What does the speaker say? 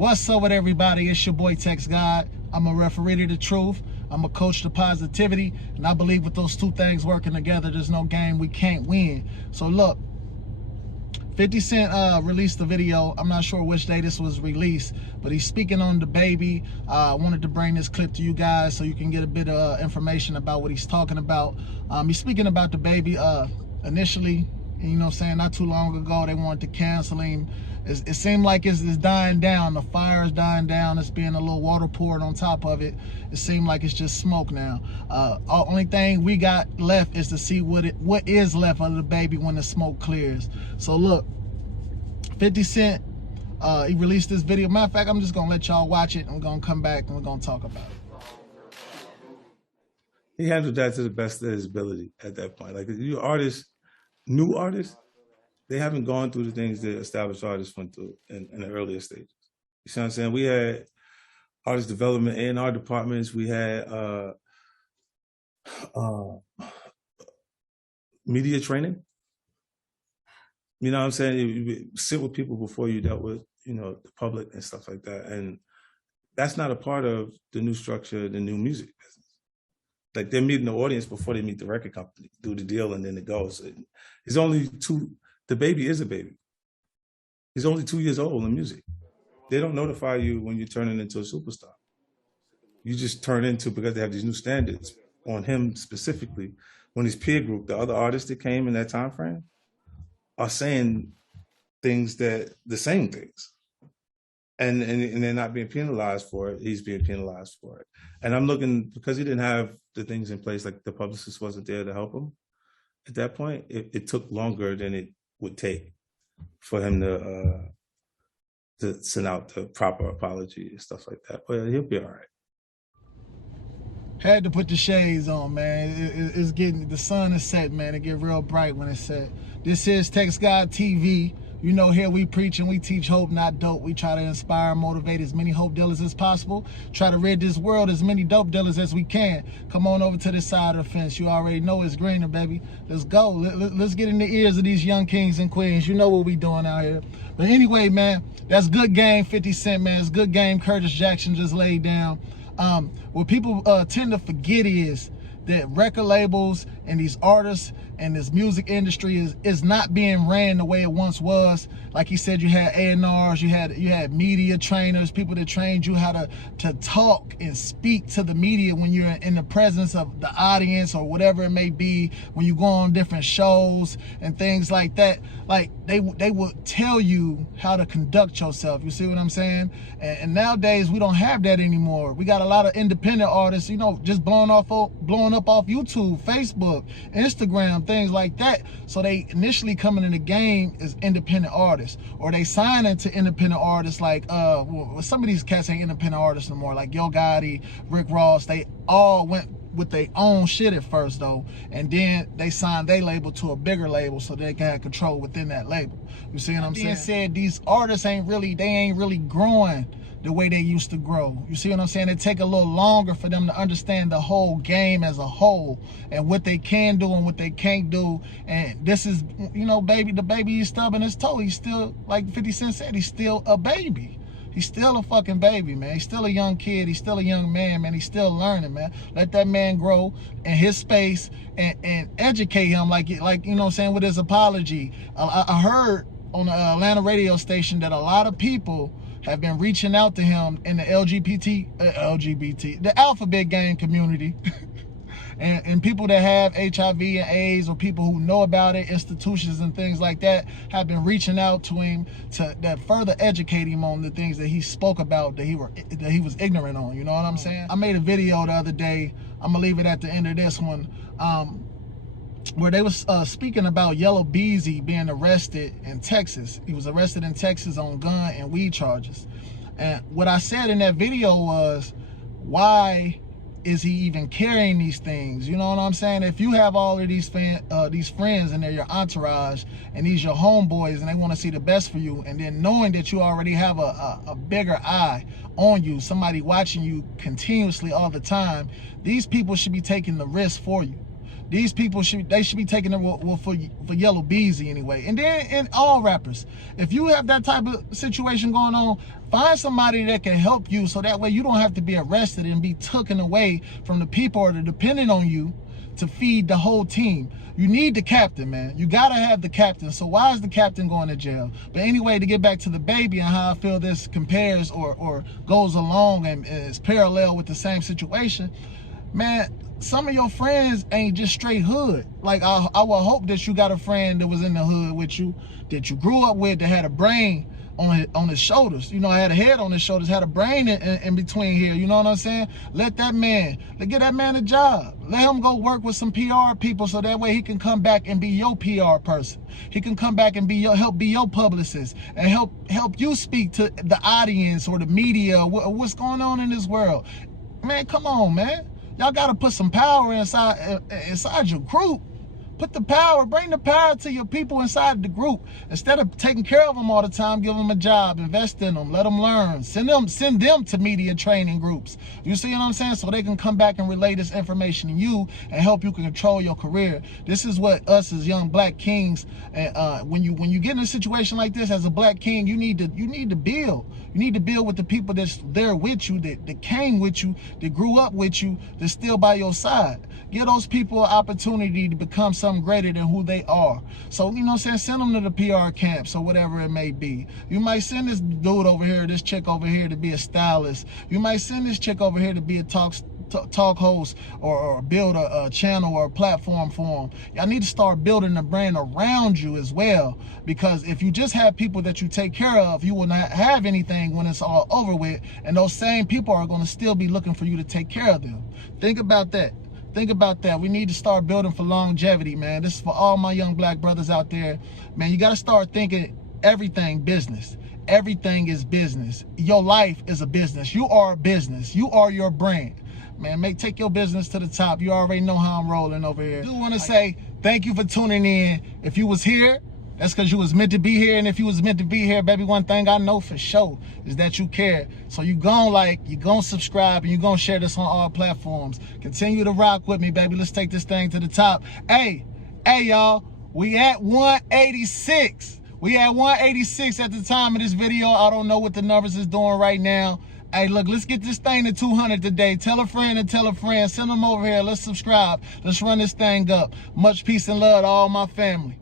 What's up with everybody? It's your boy TexxGod. I'm a referee to the truth. I'm a coach to positivity. And I believe with those two things working together, there's no game we can't win. So look, 50 Cent released the video. I'm not sure which day this was released, but he's speaking on Dababy. I wanted to bring this clip to you guys so you can get a bit of information about what he's talking about. He's speaking about Dababy initially, you know what I'm saying, not too long ago, they wanted to cancel him. It seemed like it's dying down. The fire is dying down. It's being a little water poured on top of it. It seemed like it's just smoke now. Only thing we got left is to see what is left of Dababy when the smoke clears. So look, 50 Cent, he released this video. Matter of fact, I'm just gonna let y'all watch it. I'm gonna come back and we're gonna talk about it. He handled that to the best of his ability at that point. Like, you artists, new artists, they haven't gone through the things that established artists went through in the earlier stages. You see what I'm saying? We had artist development in our departments. We had media training. You know what I'm saying? You sit with people before you dealt with, you know, the public and stuff like that. And that's not a part of the new structure, the new music business. Like, they're meeting the audience before they meet the record company, do the deal, and then it goes. It's only Dababy is a baby. He's only 2 years old in music. They don't notify you when you're turning into a superstar. You just turn into, because they have these new standards on him specifically, when his peer group, the other artists that came in that time frame, are saying things that, the same things. And they're not being penalized for it. He's being penalized for it. And I'm looking, because he didn't have the things in place, like the publicist wasn't there to help him at that point, it took longer than it would take for him to send out the proper apology and stuff like that. But he'll be all right. Had to put the shades on, man. It's getting, the sun is set, man. It get real bright when it's set. This is TexxGod TV. You know, here we preach and we teach hope, not dope. We try to inspire and motivate as many hope dealers as possible. Try to rid this world as many dope dealers as we can. Come on over to this side of the fence. You already know it's greener, baby. Let's go. Let's get in the ears of these young kings and queens. You know what we doing out here. But anyway, man, that's good game, 50 Cent, man. It's good game Curtis Jackson just laid down. What people tend to forget is that record labels and these artists and this music industry is not being ran the way it once was. Like he said, you had A&Rs, you had media trainers, people that trained you how to talk and speak to the media when you're in the presence of the audience or whatever it may be, when you go on different shows and things like that. Like, they would tell you how to conduct yourself. You see what I'm saying? And nowadays we don't have that anymore. We got a lot of independent artists, you know, just blowing up off YouTube, Facebook, Instagram, things like that. So they initially coming in the game as independent artists, or they sign into independent artists like well, some of these cats ain't independent artists no more, like Yo Gotti, Rick Ross. They all went with their own shit at first though, and then they signed their label to a bigger label so they can have control within that label. You see what I'm saying? Said these artists ain't really growing the way they used to grow. You see what I'm saying? It take a little longer for them to understand the whole game as a whole and what they can do and what they can't do. And this is, you know, Dababy is stubbing his toe. He's still, like 50 Cent said, he's still a baby. He's still a fucking baby, man. He's still a young kid. He's still a young man, man. He's still learning, man. Let that man grow in his space and educate him, like you know what I'm saying, with his apology. I heard on the Atlanta radio station that a lot of people have been reaching out to him in the the alphabet gang community. And people that have HIV and AIDS, or people who know about it, institutions and things like that, have been reaching out to him to further educate him on the things that he spoke about that he was ignorant on. You know what I'm saying? I made a video the other day. I'm gonna leave it at the end of this one, where they was speaking about Yellow Beezy being arrested in Texas. He was arrested in Texas on gun and weed charges. And what I said in that video was, why is he even carrying these things? You know what I'm saying? If you have all of these friends and they're your entourage and these your homeboys and they want to see the best for you, and then knowing that you already have a bigger eye on you, somebody watching you continuously all the time, these people should be taking the risk for you. These people should be taking it for Yellow Beezy anyway. And then in all rappers, if you have that type of situation going on, find somebody that can help you so that way you don't have to be arrested and be taken away from the people that are depending on you to feed the whole team. You need the captain, man. You gotta have the captain. So why is the captain going to jail? But anyway, to get back to Dababy and how I feel this compares or goes along and is parallel with the same situation, man, some of your friends ain't just straight hood. Like I would hope that you got a friend that was in the hood with you, that you grew up with, that had a brain on his shoulders, you know, had a head on his shoulders, had a brain in between here, you know what I'm saying? Let that man, get that man a job. Let him go work with some PR people so that way he can come back and be your PR person. He can come back and help be your publicist and help you speak to the audience or the media, what's going on in this world. Man, come on, man. Y'all gotta put some power inside your group. Put the power, bring the power to your people inside the group. Instead of taking care of them all the time, give them a job, invest in them, let them learn. Send them to media training groups. You see what I'm saying? So they can come back and relay this information to you and help you control your career. This is what us as young black kings, when you get in a situation like this as a black king, you need to build. You need to build with the people that's there with you, that came with you, that grew up with you, that's still by your side. Give those people an opportunity to become something greater than who they are. So, you know what I'm saying? Send them to the PR camps or whatever it may be. You might send this dude over here, this chick over here to be a stylist. You might send this chick over here to be a talk host or build a channel or a platform for them. Y'all need to start building a brand around you as well, because if you just have people that you take care of, you will not have anything when it's all over with, and those same people are going to still be looking for you to take care of them. Think about that. Think about that. We need to start building for longevity, man. This is for all my young black brothers out there. Man, you got to start thinking everything business. Everything is business. Your life is a business. You are a business. You are your brand. Man, take your business to the top. You already know how I'm rolling over here. I do want to say thank you for tuning in. If you was here, that's because you was meant to be here. And if you was meant to be here, baby, one thing I know for sure is that you care. So you gon' subscribe, and you gon' share this on all platforms. Continue to rock with me, baby. Let's take this thing to the top. Hey, y'all, we at 186. We at 186 at the time of this video. I don't know what the numbers is doing right now. Hey, look, let's get this thing to 200 today. Tell a friend and tell a friend. Send them over here. Let's subscribe. Let's run this thing up. Much peace and love to all my family.